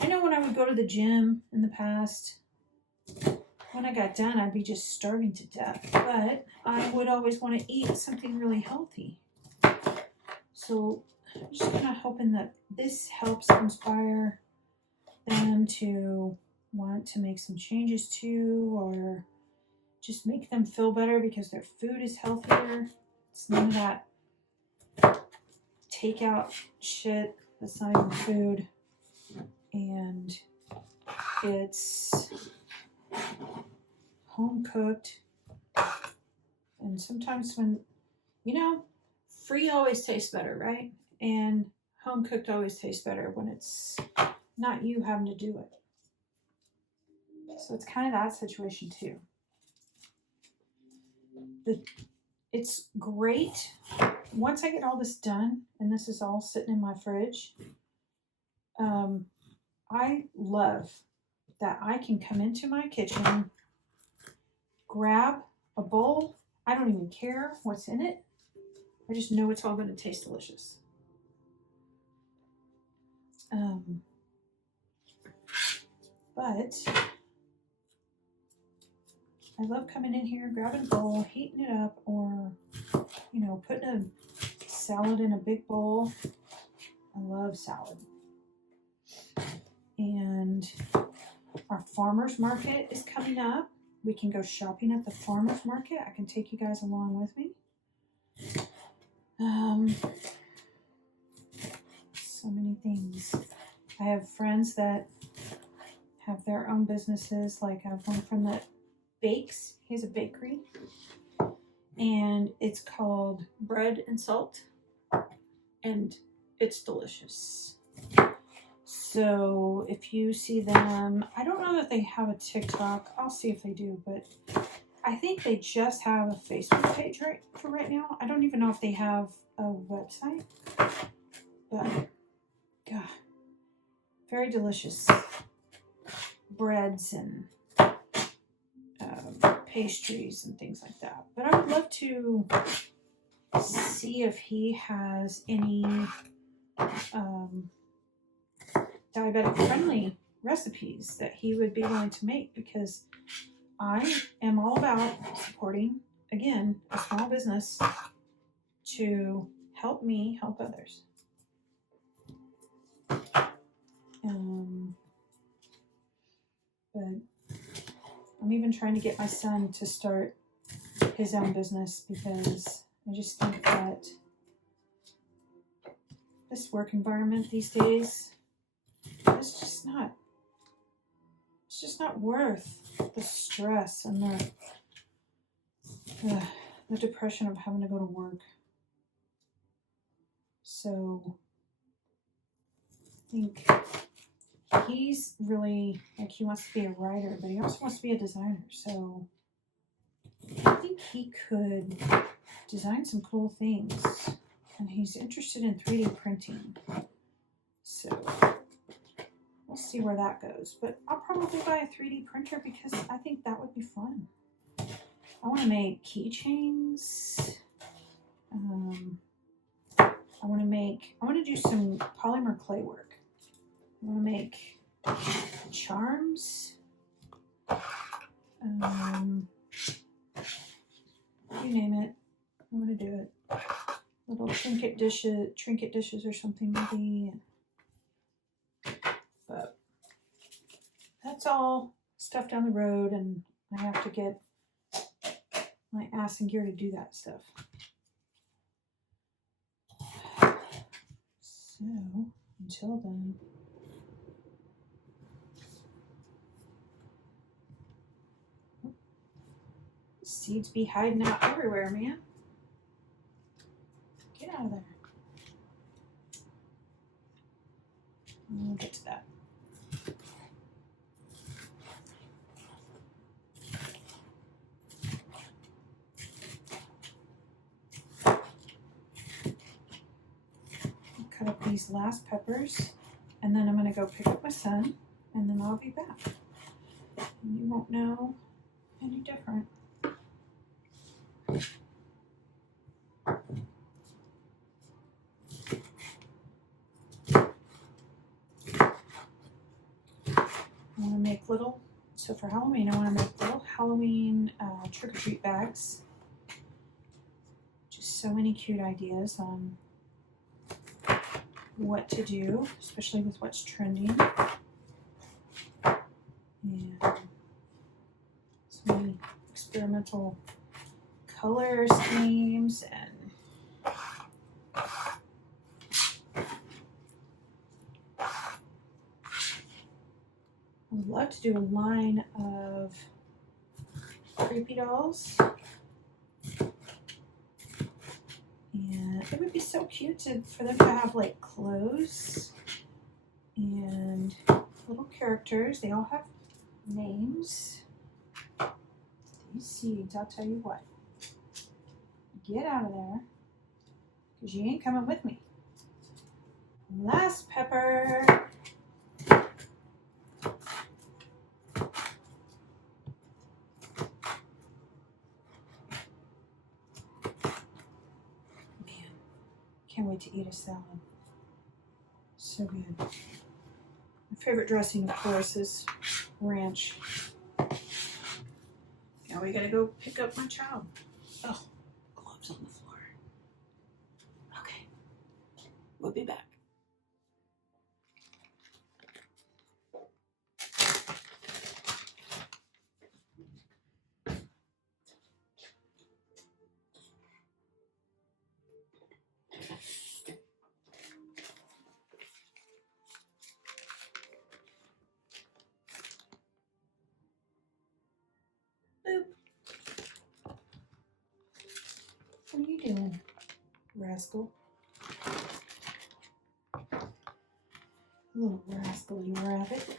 I know when I would go to the gym in the past, when I got done, I'd be just starving to death. But I would always want to eat something really healthy. So I'm just kind of hoping that this helps inspire them to want to make some changes too, or just make them feel better because their food is healthier. It's none of that takeout shit that's not even food. And it's home cooked. And sometimes when, free always tastes better, right? And home cooked always tastes better when it's not you having to do it. So it's kind of that situation too. It's great. Once I get all this done, and this is all sitting in my fridge, I love that I can come into my kitchen, grab a bowl. I don't even care what's in it. I just know it's all going to taste delicious. But I love coming in here, grabbing a bowl, heating it up, or, putting a salad in a big bowl. I love salad. And our farmer's market is coming up. We can go shopping at the farmer's market. I can take you guys along with me. So many things. I have friends that have their own businesses. Like I have one friend that bakes. He has a bakery. And it's called Bread and Salt. And it's delicious. So if you see them, I don't know that they have a TikTok. I'll see if they do, but I think they just have a Facebook page right now. I don't even know if they have a website, but God, very delicious breads and pastries and things like that. But I would love to see if he has any diabetic friendly recipes that he would be willing to make, because I am all about supporting, again, a small business to help me help others. But I'm even trying to get my son to start his own business, because I just think that this work environment these days is just not, it's just not worth the stress and the depression of having to go to work. So I think he's really, like, he wants to be a writer, but he also wants to be a designer. So I think he could design some cool things, and he's interested in 3D printing. So we'll see where that goes. But I'll probably buy a 3D printer, because I think that would be fun. I want to make keychains. I want to do some polymer clay work. I want to make charms. You name it, I want to do it. Little trinket dishes or something maybe. But that's all stuff down the road, and I have to get my ass in gear to do that stuff. So until then, seeds be hiding out everywhere, man. Get out of there. We'll get to that. Cut up these last peppers, and then I'm going to go pick up my son, and then I'll be back. And you won't know any different. I want to make little, so for Halloween, I want to make little Halloween trick-or-treat bags. Just so many cute ideas on what to do, especially with what's trending. And so many experimental color schemes, and I would love to do a line of creepy dolls. And it would be so cute for them to have like clothes and little characters. They all have names. These seeds, I'll tell you what. Get out of there, because you ain't coming with me. Last pepper. Man, can't wait to eat a salad. So good. My favorite dressing, of course, is ranch. Now we gotta go pick up my child. Oh, gloves on the floor. Okay, we'll be back. Boop. What are you doing, rascal? Little rascally rabbit.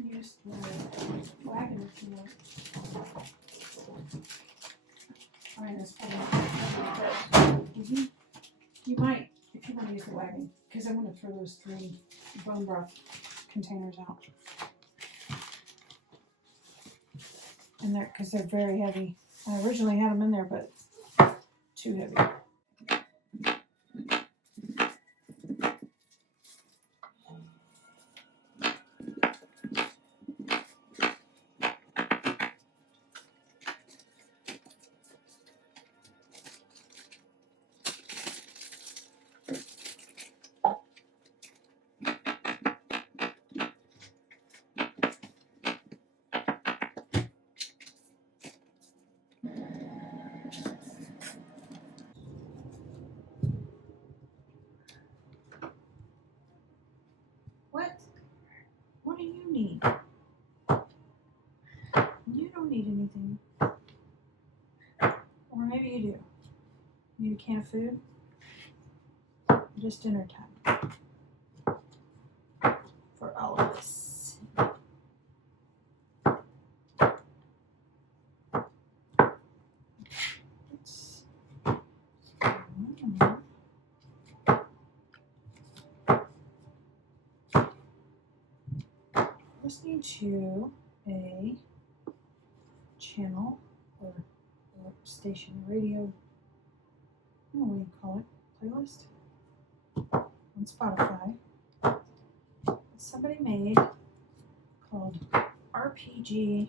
can use the wagon if you want. I mean, it's probably not good. You might, if you want to use the wagon, because I want to throw those 3 bone broth containers out. And because they're very heavy. I originally had them in there, but too heavy. What do you need? You don't need anything. Or maybe you do. Need a can of food? Just dinner time. For all of us. Listening to a channel or station, radio, I don't know what you call it, playlist on Spotify that somebody made called RPG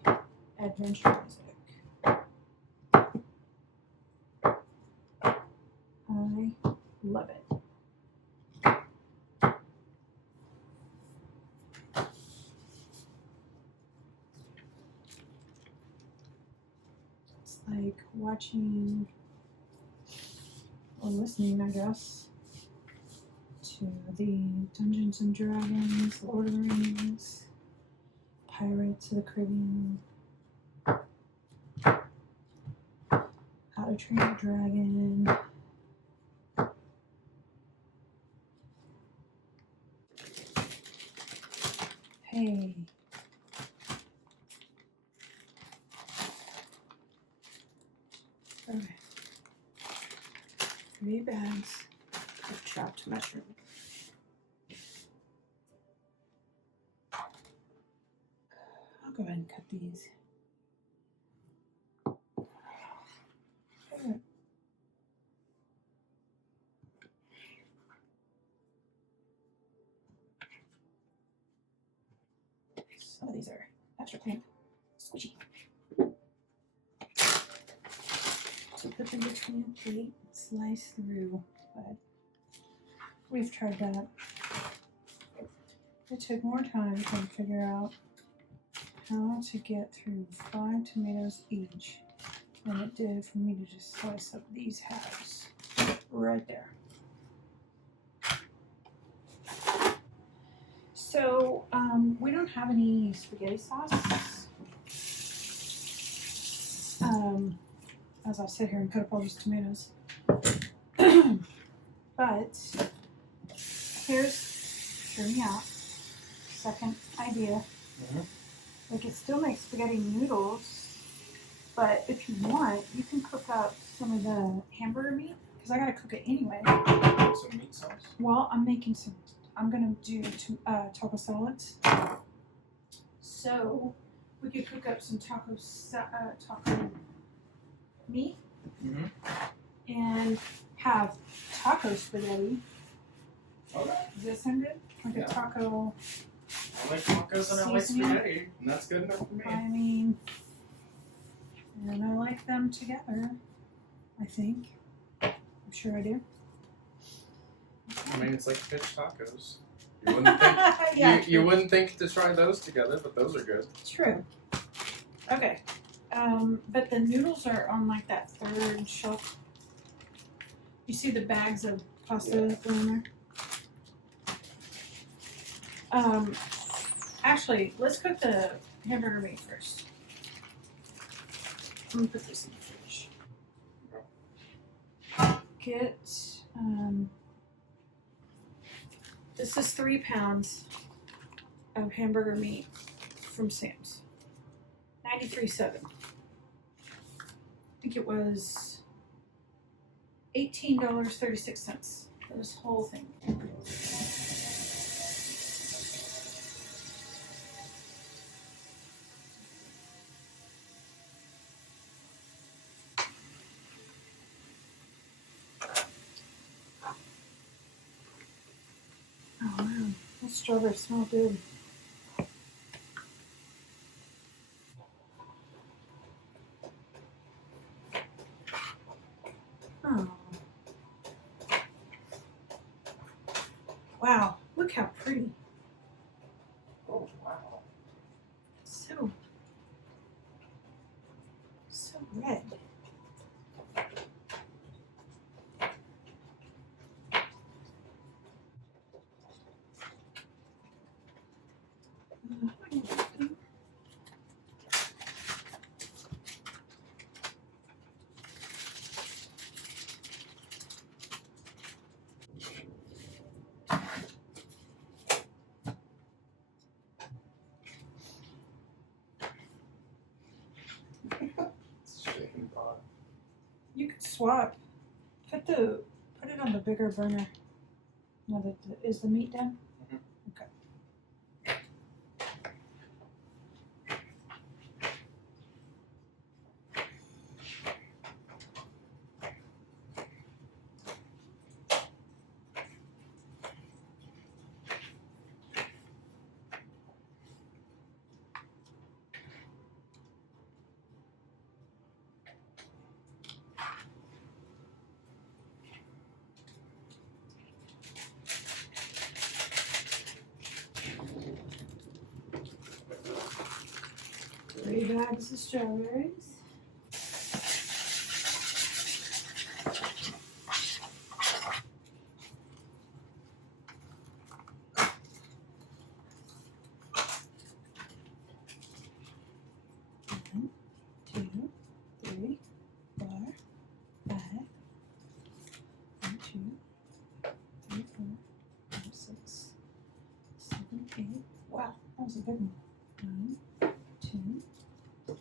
Adventure Music. I love it. It's like watching or listening, I guess, to the Dungeons and Dragons, Lord of the Rings, Pirates of the Caribbean, How to Train a Dragon. Hey. Okay. 3 bags of chopped mushroom. I'll go ahead and cut these. Some of these are extra clean, squishy. So put them between a plate, slice through. But we've tried that. It took more time to figure out how to get through 5 tomatoes each than it did for me to just slice up these halves right there. So we don't have any spaghetti sauce. As I sit here and cut up all these tomatoes. But hear me out. Second idea. We could still make spaghetti noodles, but if you want, you can cook up some of the hamburger meat, because I gotta cook it anyway. Some meat sauce? Well, I'm gonna do taco salads. So we could cook up some taco meat and have taco spaghetti. Okay. Does that sound good? Like a taco. I like tacos and I like spaghetti, and that's good enough for me. I mean, and I like them together, I think. I'm sure I do. I mean, it's like fish tacos. You wouldn't think, yeah, you wouldn't think to try those together, but those are good. True. Okay. But the noodles are on like that 3rd shelf. You see the bags of pasta that go in there? Actually, let's cook the hamburger meat first. I'm gonna put this in the fridge. Get, this is 3 pounds of hamburger meat. from Sam's. 93.7. I think it was $18.36 for this whole thing. Oh man, those strawberries smell good. Oh. Wow, look how pretty. Oh, wow. So red. Shaking pot. You could swap. Put it on the bigger burner. No, is the meat done? Mhm. Okay. Three bags of strawberries. One, two, three, 4, 5. 1, 2, 3, 4, 5, 6, 7, 8. Wow, that was a big one. 9, 10, 6,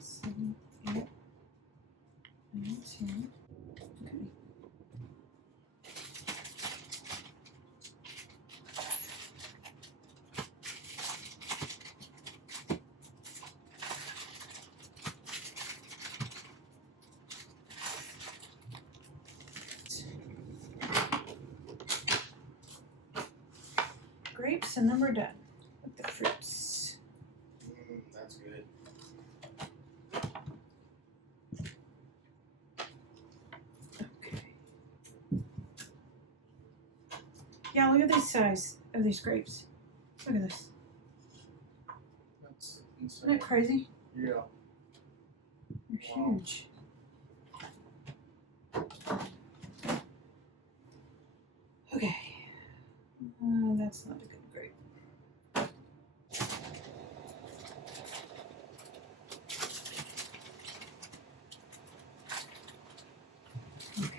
7, 8, 9, 10. Okay. Grapes, and then we're done with the fruits. That's good. Okay. Yeah, look at the size of these grapes. Look at this. That's Isn't insane. that crazy? Yeah. They're Wow. huge. Okay. That's not a good grape.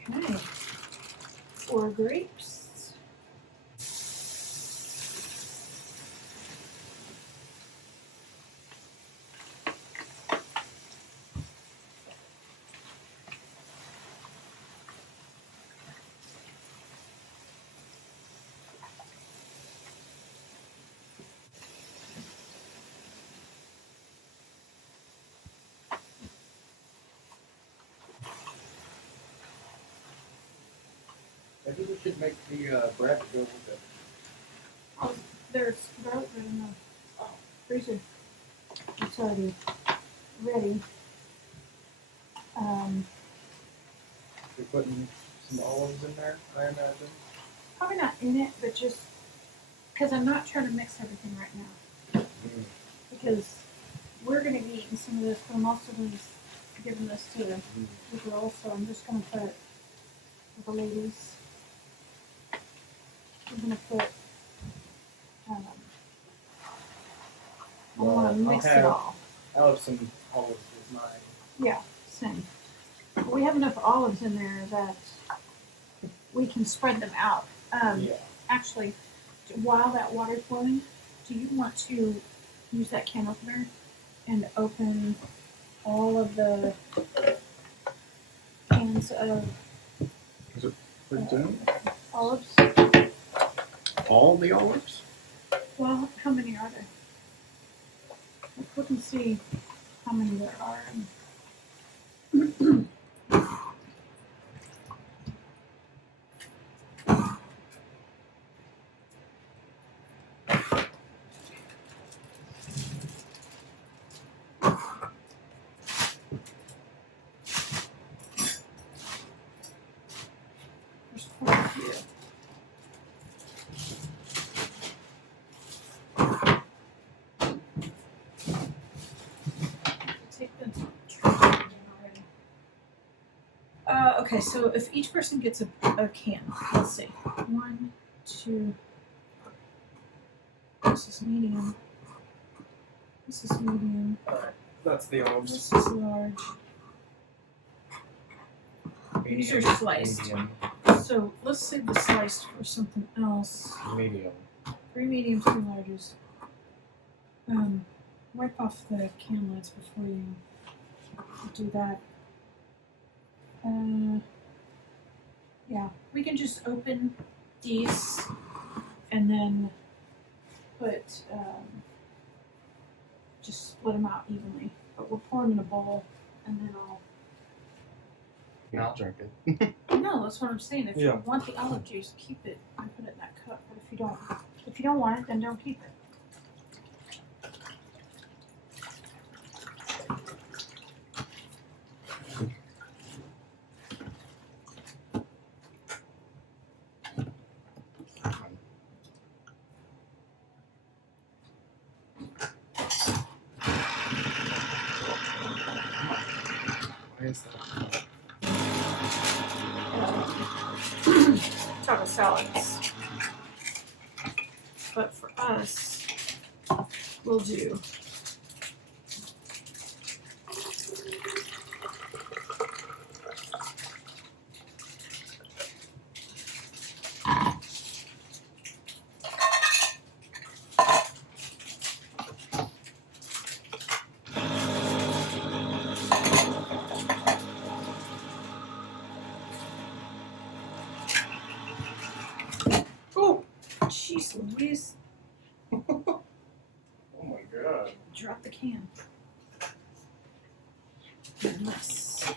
Okay. 4 grapes. Maybe we should make the bread go with it. Oh, there's garlic bread in the freezer. It's already ready. You're putting some olives in there, I imagine. Probably not in it, but just because I'm not trying to mix everything right now. Because we're going to be eating some of this, but I'm also going to be giving this to the girls, so I'm just going to put the ladies. I'm going to put. I don't want to mix it all. I'll have some olives with mine. Yeah, same. But we have enough olives in there that we can spread them out. Yeah. Actually, while that water's boiling, do you want to use that can opener and open all of the cans of olives. All the olives? Well, how many are there? Let's look and see how many there are. There's quite a few. Take the trash already. Okay, so if each person gets a can, let's see. 1, 2. This is medium. This is medium. That's the olives. This is large. These are sliced. Medium. So let's save the sliced for something else. Medium. 3 mediums, 2 larges. Wipe off the can lids before you do that. Yeah, we can just open these and then put, just split them out evenly. But we'll pour them in a bowl and then I'll drink it. No, that's what I'm saying. If you want the olive juice, keep it and put it in that cup. But if you don't want it, then don't keep it. Why is that? Taco salads. But for us, we'll do jeez Louise. Oh my god. Drop the can. Nice.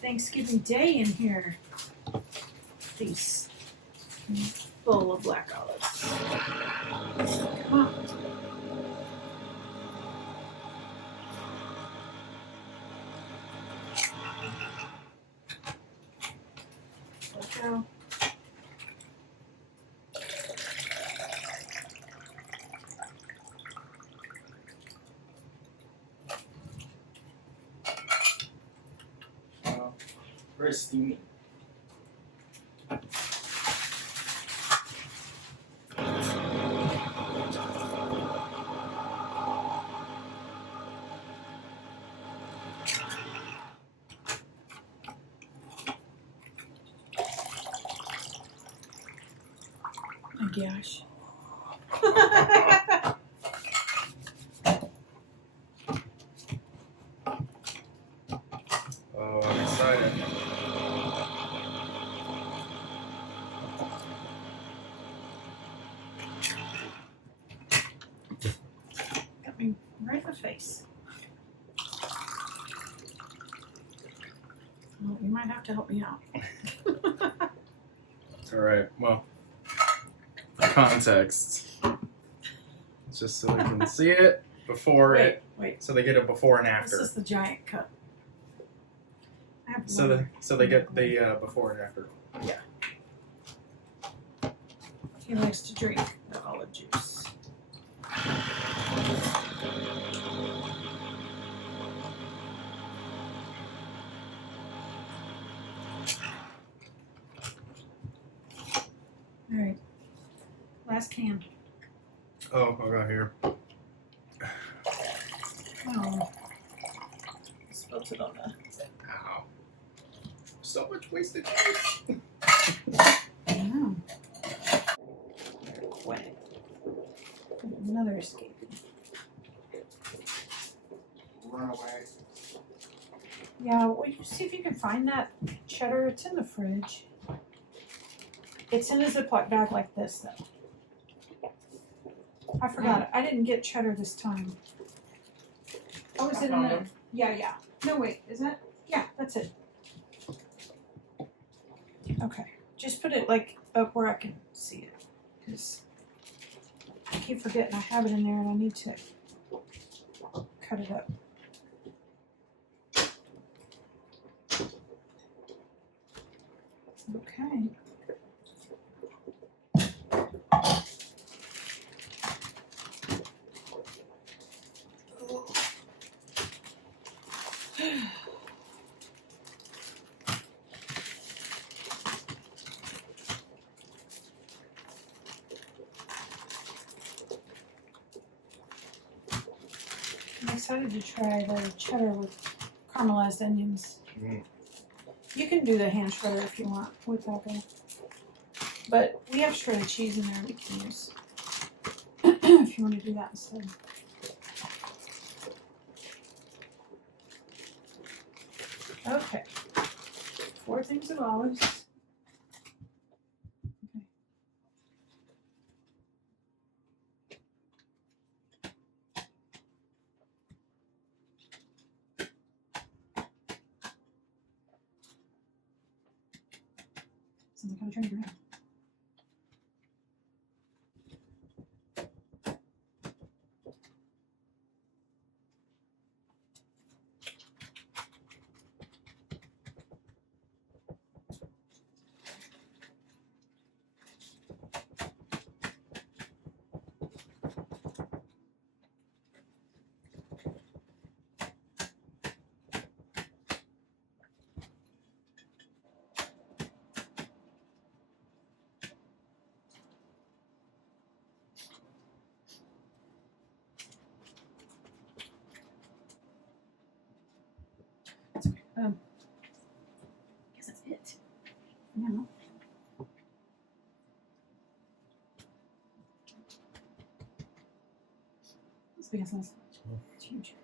Thanksgiving Day in here. These bowl of black olives. Come on. Let's go. Very steamy. Oh gosh. Oh, I'm excited. Got me right in the face. Well, you might have to help me out. Alright, well, context. Just so they can see it before it. Wait. So they get a before and after. This is the giant cup. I have So they get the before and after. He likes to drink the olive juice. All right. Last can. Oh, I got here. Oh, melted on a. Ow. So much wasted juice. I know. Quit. Another escape. Run away. Yeah, will you see if you can find that cheddar? It's in the fridge. It's in a Ziploc bag like this, though. I forgot it. I didn't get cheddar this time. Oh, is it in the... Yeah. No, wait. Is that... Yeah, that's it. Okay. Just put it, like, up where I can see it. Because I keep forgetting I have it in there and I need to cut it up. Okay. I'm excited to try the cheddar with caramelized onions. Mm. You can do the hand shredder if you want with that though. But we have shredded cheese in there we can use if you want to do that instead. Okay. 4 things of olives. Okay. Sounds like I'm turning around. That's okay. Guess that's it. Now. This big ass. It's huge.